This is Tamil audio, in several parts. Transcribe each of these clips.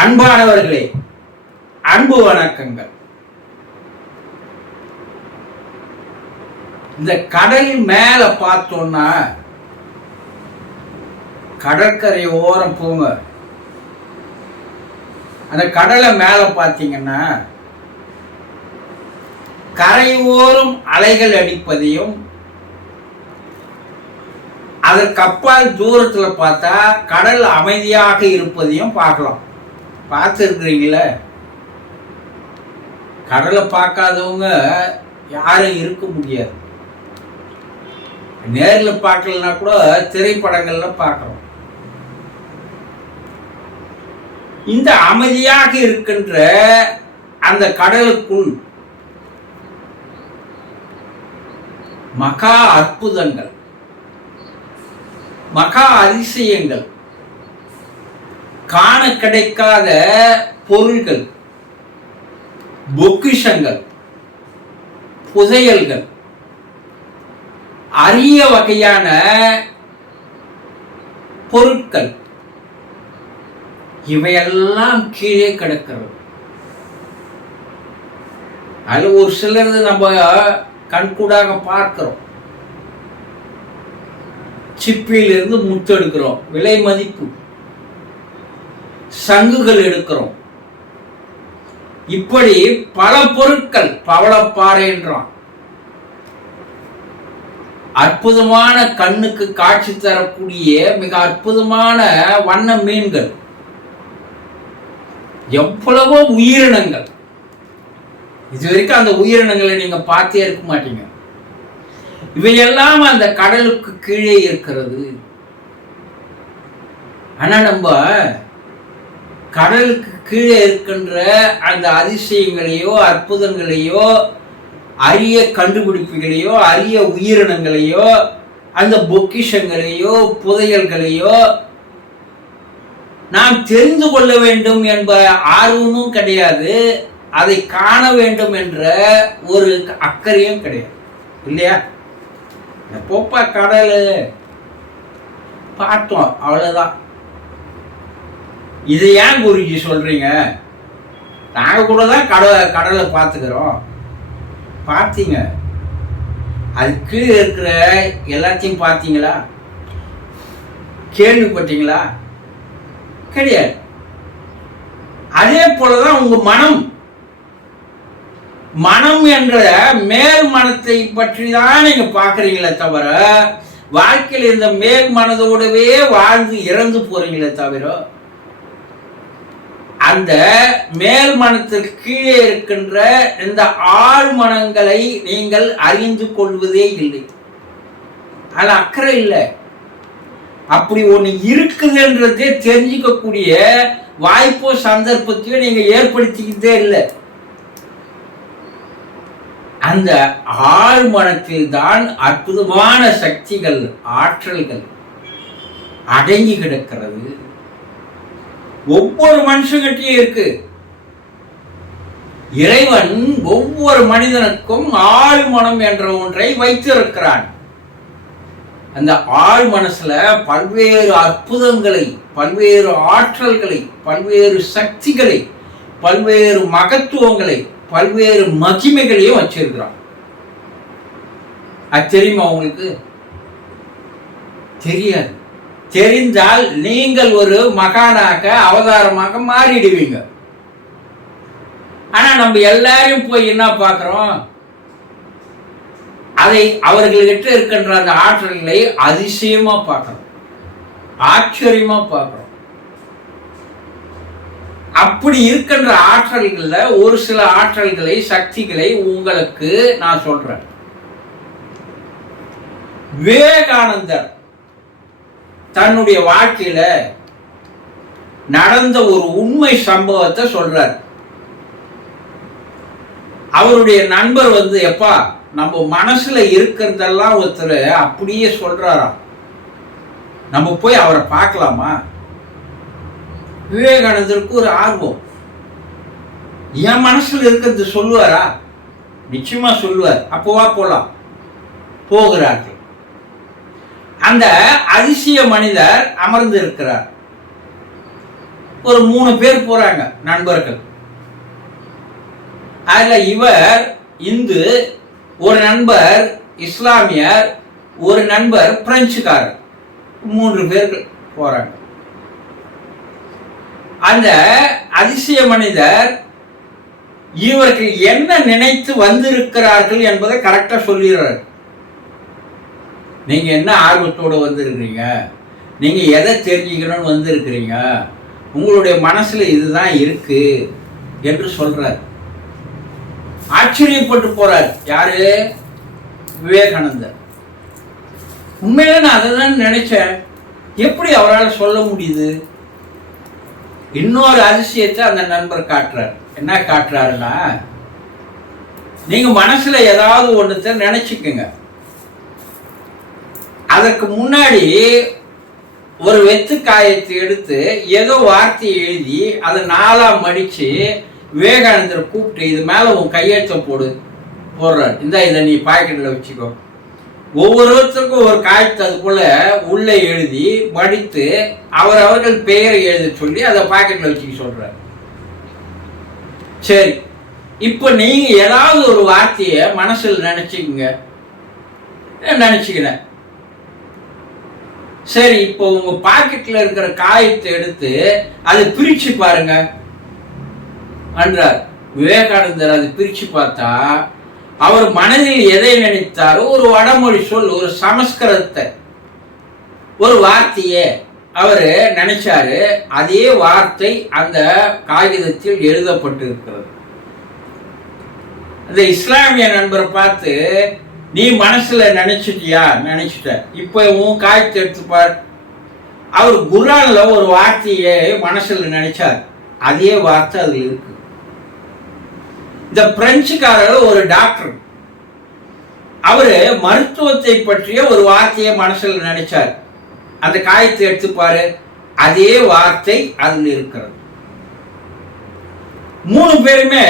அன்பானவர்களே, அன்பு வணக்கங்கள். இந்த கடல் மேல பார்த்தோம்னா, கடற்கரை ஓரம் போங்க. அந்த கடலை மேல பார்த்தீங்கன்னா, கரையோரம் அலைகள் அடிப்பதையும், அதற்கப்பால் தூரத்தில் பார்த்தா கடல் அமைதியாக இருப்பதையும் பார்க்கலாம். பார்த்துருக்குறீங்கள? கடலை பார்க்காதவங்க யாரும் இருக்க முடியாது. நேரில் பார்க்கலன்னா கூட திரைப்படங்கள்ல பார்க்குறோம். இந்த அமைதியாக இருக்கின்ற அந்த கடலுக்குள் மகா அற்புதங்கள், மகா அதிசயங்கள், காண கிடைக்காத பொருள்கள், பொக்கிஷங்கள், புதையல்கள், அரிய வகையான பொருட்கள் இவையெல்லாம் கீழே கிடக்கிறது. அது ஒரு சிலர் நம்ம கண்கூடாக பார்க்கிறோம். சிப்பியிலிருந்து முத்து எடுக்கிறோம், விலை மதிப்பு சங்குகள் எடுக்கிறோம். இப்படி பல பொருட்கள், பவளப்பாறை என்றான், அற்புதமான கண்ணுக்கு காட்சி தரக்கூடிய மிக அற்புதமான வண்ண மீன்கள், எவ்வளவோ உயிரினங்கள். இதுவரைக்கும் அந்த உயிரினங்களை நீங்க பார்த்தே இருக்க மாட்டீங்க. இவையெல்லாம் அந்த கடலுக்கு கீழே இருக்கிறது. ஆனா நம்ம கடலுக்கு கீழே இருக்கின்ற அந்த அதிசயங்களையோ, அற்புதங்களையோ, அரிய கண்டுபிடிப்புகளையோ, அரிய உயிரினங்களையோ, அந்த பொக்கிஷங்களையோ, புதையல்களையோ நாம் தெரிந்து கொள்ள வேண்டும் என்ற ஆர்வமும் கிடையாது. அதை காண வேண்டும் என்ற ஒரு அக்கறையும் கிடையாது, இல்லையா? போப்பா கடல் பார்த்தோம், அவ்வளவுதான். இதை ஏன் குருஜி சொல்றீங்க? நாங்க கூட தான் கடலை பார்த்துக்கிறோம். பார்த்தீங்க, அதுக்கு இருக்கிற எல்லாத்தையும் பார்த்தீங்களா? கேள்விப்பட்டீங்களா? கிடையாது. அதே போலதான் உங்க மனம் என்ற மேல் மனத்தை பற்றி தான் நீங்க பார்க்குறீங்களே தவிர, வாழ்க்கையில் இந்த மேல் மனதோடவே வாழ்ந்து இறந்து போறீங்களே தவிர, அந்த மேல் மனத்திற்கு கீழே இருக்கின்ற இந்த ஆழ் மனங்களை நீங்கள் அறிந்து கொள்வதே இல்லை. அது அக்கறை இல்லை. அப்படி ஒண்ணு இருக்குதுன்றதே தெரிஞ்சுக்கக்கூடிய வாய்ப்போ சந்தர்ப்பத்தையோ நீங்க ஏற்படுத்திக்கிட்டே இல்லை. அந்த ஆழ் மனத்தில் தான் அற்புதமான சக்திகள், ஆற்றல்கள் அடங்கி கிடக்கிறது. ஒவ்வொரு மனுஷங்கிட்டையும் இருக்கு. இறைவன் ஒவ்வொரு மனிதனுக்கும் ஆழ் மனம் என்ற ஒன்றை வைத்திருக்கிறான். அந்த ஆழ் மனசுல பல்வேறு அற்புதங்களை, பல்வேறு ஆற்றல்களை, பல்வேறு சக்திகளை, பல்வேறு மகத்துவங்களை, பல்வேறு மகிமைகளையும் வச்சிருக்கிறான். அது தெரியுமா உங்களுக்கு? தெரியாது. தெரிந்தால் நீங்கள் ஒரு மகானாக, அவதாரமாக மாறிடுவீங்க. ஆனா நம்ம எல்லாரையும் போய் என்ன பார்க்கிறோம்? அதை அவர்கள்கிட்ட இருக்கின்ற அந்த ஆற்றல்களை அதிசயமா பார்க்கிறோம், ஆச்சரியமா பார்க்கிறோம். அப்படி இருக்கின்ற ஆற்றல்கள்ல ஒரு சில ஆற்றல்களை, சக்திகளை உங்களுக்கு நான் சொல்றேன். விவேகானந்தர் தன்னுடைய வாழ்க்கையில நடந்த ஒரு உண்மை சம்பவத்தை சொல்றார். அவருடைய நண்பர் எப்பா, நம்ம மனசுல இருக்கிறதெல்லாம் ஒருத்தர் அப்படியே சொல்றாராம், நம்ம போய் அவரை பார்க்கலாமா? விவேகானந்தருக்கு ஒரு ஆர்வம். என் மனசுல இருக்கிறது சொல்லுவாரா? நிச்சயமா சொல்லுவார். அப்போவா போலாம். போகிறார்கள். அந்த அதிசய மனிதர் அமர்ந்து இருக்கிறார். ஒரு 3 பேர் போறாங்க நண்பர்கள். அதுல இவர் இந்து, ஒரு நண்பர் இஸ்லாமியர், ஒரு நண்பர் பிரெஞ்சுக்காரர், 3 பேர்கள் போறாங்க. அந்த அதிசய மனிதர் இவர்கள் என்ன நினைத்து வந்திருக்கிறார்கள் என்பதை கரெக்டா சொல்லிடுறாரு. நீங்க என்ன ஆர்வத்தோடு வந்திருக்கிறீங்க, நீங்க எதை தெரிஞ்சுக்கணும்னு வந்திருக்கிறீங்க, உங்களுடைய மனசுல இதுதான் இருக்கு என்று சொல்றார். ஆச்சரியப்பட்டு போறார். யாரு? விவேகானந்தர். உண்மையில நான் அதை தான் நினைச்சேன், எப்படி அவரால் சொல்ல முடியுது? இன்னொரு அதிசயத்தை அந்த நண்பர் காட்டுறார். என்ன காட்டுறாருன்னா, நீங்க மனசுல ஏதாவது ஒன்றத்தை நினைச்சுக்குங்க, அதற்கு முன்னாடி ஒரு வெத்து காயத்தை எடுத்து ஏதோ வார்த்தையை எழுதி அதை 4ஆ மடிச்சு விவேகானந்தர் கூப்பிட்டு இது மேல உன் கையெழுத்த போடுறார். இந்த இதை நீ பாக்கெட்ல வச்சுக்கோ. ஒவ்வொருத்தருக்கும் ஒரு காயத்தை அது போல உள்ளே எழுதி மடித்து அவர்கள் பெயரை எழுத சொல்லி அதை பாக்கெட்ல வச்சுக்க சொல்றாரு. சரி, இப்ப நீங்க ஏதாவது ஒரு வார்த்தைய மனசுல நினைச்சுக்கங்க. நினைச்சுக்கிறேன். சரி, இப்போ உங்க பாக்கெட்ல இருக்கிற காயத்தை எடுத்து அதை பிரிச்சு பாருங்க என்றார் விவேகானந்தர். அதை பிரிச்சு பார்த்தா அவர் மனதில் எதை நினைத்தாரோ ஒரு வடமொழி சொல், ஒரு சமஸ்கிருதத்தை, ஒரு வார்த்தையை அவரு நினைச்சாரு. அதே வார்த்தை அந்த காகிதத்தில் எழுதப்பட்டிருக்கிறது. அந்த இஸ்லாமிய நண்பரை பார்த்து, நீ மனசுல நினைச்சிட்டியா? நினைச்சிட்ட. இப்ப உன் காய்ச்சி எடுத்துப்பார். அவர் குர்ஆன்ல ஒரு வார்த்தையை மனசுல நினைச்சார், அதே வார்த்தை அதுல இருக்கு. இந்த பிரெஞ்சுக்காரர் ஒரு டாக்டர், அவரு மருத்துவத்தை பற்றிய ஒரு வார்த்தையை மனசுல நினைச்சார். அந்த காயத்தை எடுத்துப்பாரு, அதே வார்த்தை அதுல இருக்கிறது. 3 பேருமே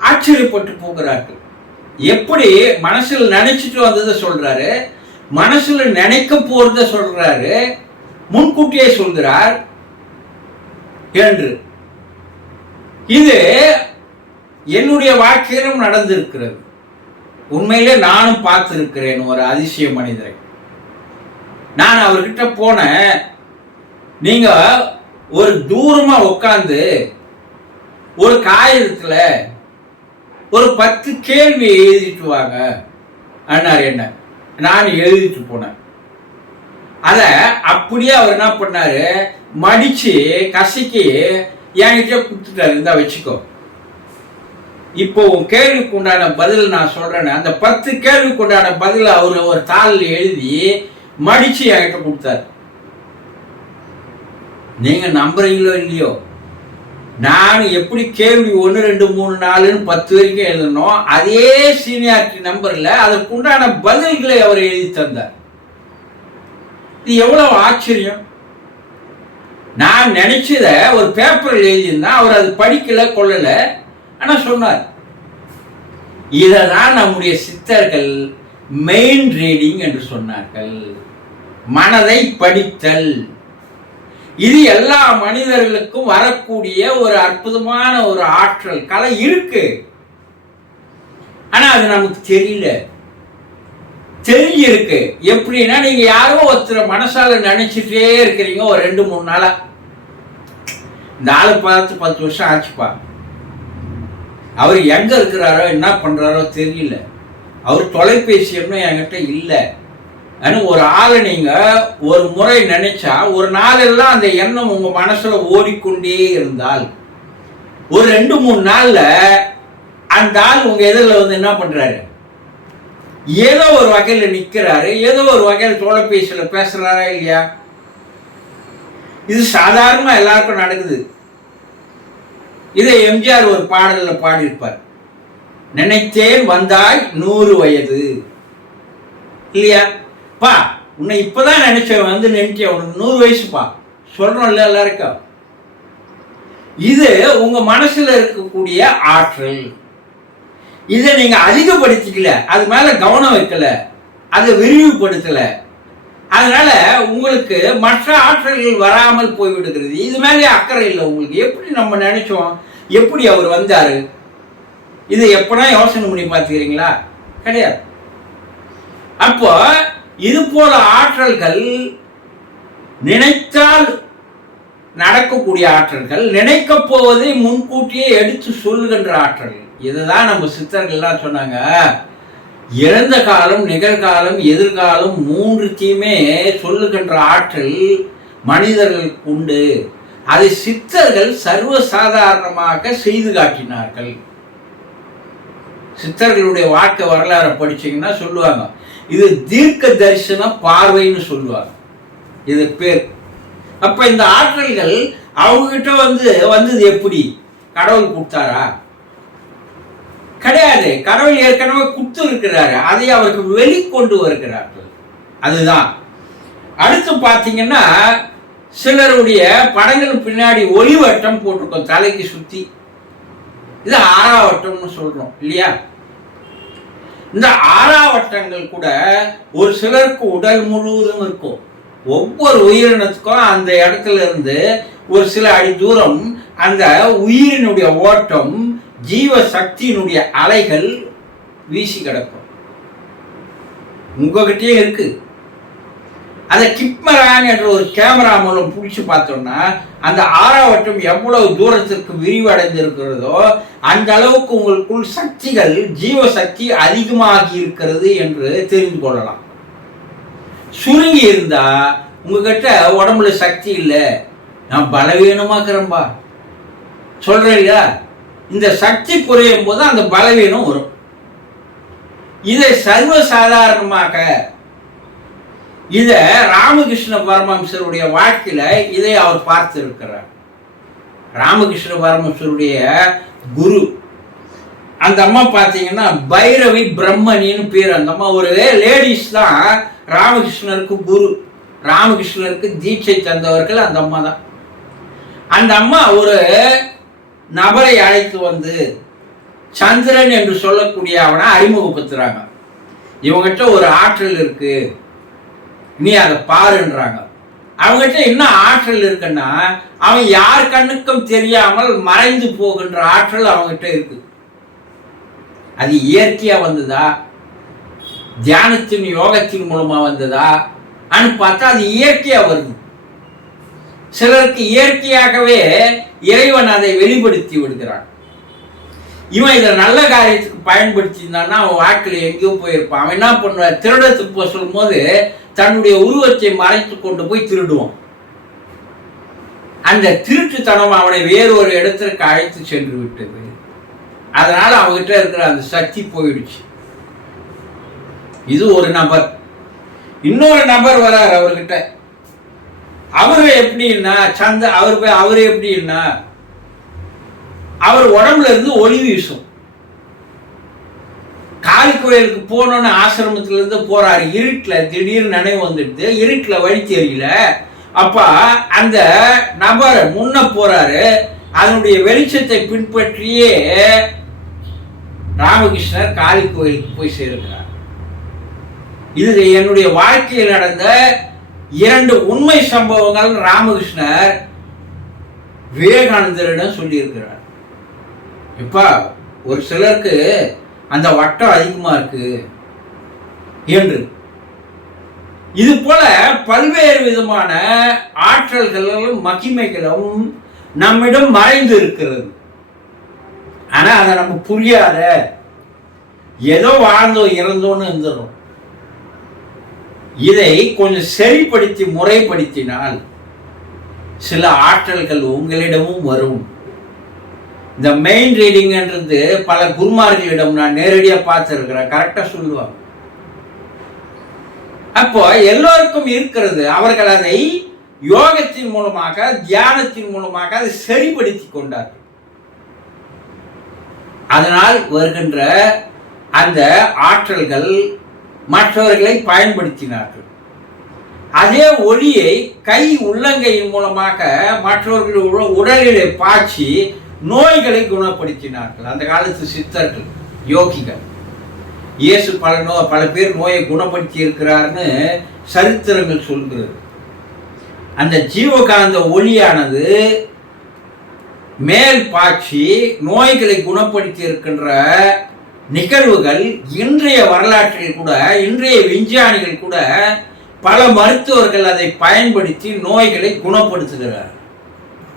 ஆச்சரியப்பட்டு போகிறார்கள். எப்படி மனசுல நினைச்சிட்டு வந்ததை சொல்றாரு, மனசுல நினைக்க போறத சொல்றாரு, முன்கூட்டியே சொல்கிறார் என்று. இது என்னுடைய வாழ்க்கையிலும் நடந்திருக்கிறது. உண்மையிலே நானும் பார்த்திருக்கிறேன் ஒரு அதிசய மனிதரை. நான் அவர்கிட்ட போனேன். நீங்க ஒரு தூரமா உட்கார்ந்து ஒரு காகிதத்துல ஒரு 10 கேள்வி எழுதிட்டு வாங்க அண்ணார். என்ன நான் எழுதிட்டு போனேன். அத அப்படியே அவர் என்ன பண்ணாரு, மடிச்சு கசக்கி என்கிட்ட கொடுத்துட்டாரு. இருந்தா வச்சுக்கோ, இப்போ உன் கேள்விக்கு உண்டான பதில் நான் சொல்றேன்னு அந்த 10 கேள்விக்கு உண்டான பதில் அவர் ஒரு தாளில் எழுதி மடிச்சு என்கிட்ட கொடுத்தாரு. நீங்க நம்புறீங்களோ இல்லையோ, நான் எப்படி கேள்வி 1 2 3 4ன்னு 10 வரைக்கும் எழுதணும், அதே சீனியாரிட்டி நம்பர்ல அதற்கு உண்டான பதில்களை அவர் எழுதி தந்தார். இது எவ்வளவு ஆச்சரியம்! நான் நினைச்சத ஒரு பேப்பரில் எழுதியிருந்தா அவர் அது படிக்கல கொள்ளல, ஆனா சொன்னார். இததான் நம்முடைய சித்தர்கள் மெயின் ரீடிங் என்று சொன்னார்கள், மனதை படித்தல். இது எல்லா மனிதர்களுக்கும் வரக்கூடிய ஒரு அற்புதமான ஒரு ஆற்றல், கலை இருக்கு. ஆனா அது நமக்கு தெரியல. தெரிஞ்சிருக்கு. எப்படின்னா, நீங்க யாரோ ஒருத்தர் மனசால நினைச்சிட்டே இருக்கிறீங்க ஒரு 2 3 நாளா. இந்த ஆளை பார்த்து 10 வருஷம் ஆச்சுப்பா, அவர் எங்க இருக்கிறாரோ என்ன பண்றாரோ தெரியல, அவர் தொலைபேசி எண்ணும் என்கிட்ட இல்லை. ஒரு ஆளை நீங்க ஒரு முறை நினைச்சா ஒரு நாளெல்லாம் அந்த எண்ணம் உங்க மனசுல ஓடிக்கொண்டே இருந்தால் ஒரு 2 3 நாள்ல அந்த ஆள் உங்க எதிரில் வந்து என்ன பண்றாரு, ஏதோ ஒரு வகையில நிக்கிறாரு, ஏதோ ஒரு வகையில தொலைபேசியில பேசுறாரா இல்லையா? இது சாதாரணமா எல்லாருக்கும் நடக்குது. இதை எம்ஜிஆர் ஒரு பாடல்ல பாடியிருப்பார். நினைத்தேன் வந்தாய் 100 வயது இல்லையா? பா, உன்னை இப்பதான் நினைச்சேன் வந்து நினைச்சேன், உனக்கு 100 வயசுப்பா சொல்றோம்ல எல்லாருக்கும். இது உங்க மனசுல இருக்கக்கூடிய ஆற்றல். இதை நீங்க அதிகப்படுத்திக்கல, அது மேல கவனம் வைக்கல, அதை விரிவுபடுத்தல, அதனால உங்களுக்கு மற்ற ஆற்றல்கள் வராமல் போய்விடுகிறது. இது மேலே அக்கறை இல்லை உங்களுக்கு. எப்படி நம்ம நினைச்சோம், எப்படி அவர் வந்தாரு, இது எப்படா யோசனை பண்ணி பார்த்துக்கிறீங்களா? கிடையாது. அப்போ இது போல ஆற்றல்கள் நினைத்தால் நடக்கக்கூடிய ஆற்றல்கள், நினைக்க போவதை முன்கூட்டியே எடுத்து சொல்லுகின்ற ஆற்றல்கள். இதுதான் நம்ம சித்தர்கள்லாம் சொன்னாங்க, இறந்த காலம், நிகழ்காலம், எதிர்காலம் மூன்றுத்தையுமே சொல்லுகின்ற ஆற்றல் மனிதர்களுக்கு உண்டு. அதை சித்தர்கள் சர்வசாதாரணமாக செய்து காட்டினார்கள். சித்தர்களுடைய வாழ்க்கை வரலாறு படிச்சீங்கன்னா சொல்லுவாங்க, இது தீர்க்க தரிசன பார்வைன்னு சொல்லுவாங்க, இது பேர். அப்ப இந்த ஆற்றல்கள் அவங்க கிட்ட வந்தது எப்படி? கடவுள் கொடுத்தாரா? கிடையாது. கடவுள் ஏற்கனவே கொடுத்து இருக்கிறாரு, அதை அவருக்கு வெளிக்கொண்டு வருகிறார்கள். அதுதான். அடுத்து பார்த்தீங்கன்னா சிலருடைய படங்கள் பின்னாடி ஒளிவட்டம் போட்டிருக்கோம் தலைக்கு சுத்தி. இது ஆறாவட்டம்னு சொல்றோம் இல்லையா? இந்த ஆறாவட்டங்கள் கூட ஒரு சிலருக்கு உடல் முழுவதும் இருக்கும். ஒவ்வொரு உயிரினத்துக்கும் அந்த இடத்துல இருந்து ஒரு சில அடி தூரம் அந்த உயிரினுடைய ஓட்டம், ஜீவ சக்தியினுடைய அலைகள் வீசி கிடக்கும். உங்ககிட்டயே இருக்கு. அதை கிப்மரான் என்ற ஒரு கேமரா மூலம் பிடிச்சி பார்த்தோம்னா அந்த ஆறாவட்டம் எவ்வளவு தூரத்திற்கு விரிவடைந்திருக்கிறதோ அந்த அளவுக்கு உங்களுக்குள் சக்திகள், ஜீவ சக்தி அதிகமாகி இருக்கிறது என்று தெரிந்து கொள்ளலாம். சுருங்கி இருந்தா உங்ககிட்ட உடம்புல சக்தி இல்லை, நான் பலவீனமாக்குறேன்பா சொல்றேன் இல்லையா? இந்த சக்தி குறையும் போது அந்த பலவீனம் வரும். இதை சர்வசாதாரணமாக இத ராமகிருஷ்ண பரமஹம்சருடைய வாழ்க்கையில இதை அவர் பார்த்திருக்கிறார். ராமகிருஷ்ண பரமஹம்சருடைய குரு அந்த அம்மா பார்த்தீங்கன்னா பைரவி பிரம்மணின்னு பேர். அந்த அம்மா ஒரு லேடிஸ் தான், ராமகிருஷ்ணருக்கு குரு, ராமகிருஷ்ணருக்கு தீட்சை தந்தவர்கள் அந்த அம்மா தான். அந்த அம்மா ஒரு நபரை அழைத்து வந்து சந்திரன் என்று சொல்லக்கூடிய அவனை அறிமுகப்படுத்துறாங்க. இவங்கிட்ட ஒரு ஆற்றல் இருக்கு, நீ அதை பாருன்றாங்க. அவங்ககிட்ட என்ன ஆற்றல் இருக்குன்னா, அவன் யார் கண்ணுக்கும் தெரியாமல் மறைந்து போகின்ற ஆற்றல் அவங்ககிட்ட இருக்கு. அது இயற்கையா வந்ததா, தியானத்தின் யோகத்தின் மூலமா வந்ததா பார்த்தா அது இயற்கையா வருது. சிலருக்கு இயற்கையாகவே இறைவன் அதை வெளிப்படுத்தி விடுகிறான். இவன் இதை நல்ல காரியத்துக்கு பயன்படுத்தியிருந்தான்னா அவன் வாழ்க்கையில் எங்கேயோ போயிருப்பான். அவன் என்ன பண்ணுவான், திருடத்துக்கு போய் சொல்லும் போது தன்னுடைய உருவத்தை மறைத்து கொண்டு போய் திருடுவான். அந்த திருட்டுத்தனம் அவனை வேறொரு இடத்திற்கு அழைத்து சென்று விட்டது. அதனால அவங்ககிட்ட இருக்கிற அந்த சக்தி போயிடுச்சு. இது ஒரு நபர். இன்னொரு நபர் வரார் அவர்கிட்ட. அவரு எப்படின்னா அவரு எப்படின்னா அவர் உடம்புல இருந்து ஒளி வீசும். காளி கோயிலுக்கு போனோன்னு ஆசிரமத்துல இருந்து போறாரு. இருட்டுல திடீர்னு நினைவு வந்துடுது, இருட்டுல வழி தெரியல. அப்ப அந்த நபர் முன்ன போறாரு, அதனுடைய வெளிச்சத்தை பின்பற்றியே ராமகிருஷ்ணர் காளி கோயிலுக்கு போய் சேர்க்கிறார். இது என்னுடைய வாழ்க்கையில் நடந்த 2 உண்மை சம்பவங்கள் ராமகிருஷ்ணர் விவேகானந்தரிடம் சொல்லி இருக்கிறார். இப்ப ஒரு சிலருக்கு அந்த வட்டம் அதிகமா இருக்கு என்று. இது போல பல்வேறு விதமான ஆற்றல்களும் மகிமைகளும் நம்மிடம் மறைந்து இருக்கிறது. ஆனா அதை நம்ம புரியாத, ஏதோ வாழ்ந்தோம் இறந்தோன்னு இருந்துடும். இதை கொஞ்சம் சரிப்படுத்தி முறைப்படுத்தினால் சில ஆற்றல்கள் உங்களிடமும் வரும். இந்த மெயின் ரீடிங்ன்றது பல குருமார்களிடம் நான் நேரடியா பார்த்திருக்கிறேன், கரெக்டா சொல்லுவாங்க. அப்போ எல்லோருக்கும் இருக்கிறது. அவர்கள் அதை யோகத்தின் மூலமாக, தியானத்தின் மூலமாக அதை சரிப்படுத்தி கொண்டார்கள். அதனால் வருகின்ற அந்த ஆற்றல்கள் மற்றவர்களை பயன்படுத்தினார்கள். அதே ஒளியை கை உள்ளங்கையின் மூலமாக மற்றவர்களுடைய உடலிலே பாய்ச்சி நோய்களை குணப்படுத்தினார்கள். அந்த காலத்து சித்தர்கள், யோகிகள். இயேசு பல பேர் நோயை குணப்படுத்தி இருக்கிறார்னு சரித்திரங்கள் சொல்கிறது. அந்த ஜீவகாந்த ஒளியானது மேல் பாய்ச்சி நோய்களை குணப்படுத்தி இருக்கின்ற நிகழ்வுகள் இன்றைய வரலாற்றில் கூட, இன்றைய விஞ்ஞானிகள் கூட, பல மருத்துவர்கள் அதை பயன்படுத்தி நோய்களை குணப்படுத்துகிறார்.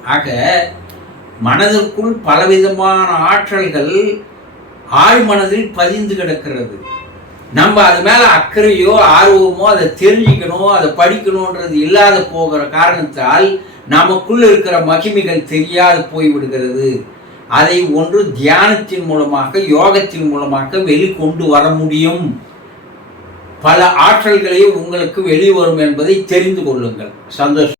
ஆக மனதிற்குள் பலவிதமான ஆற்றல்கள் ஆழ் மனதில் பதிந்து கிடக்கிறது. நம்ம அது மேல அக்கறையோ ஆர்வமோ அதை தெரிஞ்சுக்கணும், அதை படிக்கணும்ன்றது இல்லாத போகிற காரணத்தால் நமக்குள் இருக்கிற மகிமைகள் தெரியாது போய்விடுகிறது. அதை ஒன்று தியானத்தின் மூலமாக, யோகத்தின் மூலமாக வெளிக்கொண்டு வர முடியும். பல ஆற்றல்களையும் உங்களுக்கு வெளிவரும் என்பதை தெரிந்து கொள்ளுங்கள். சந்தோஷம்.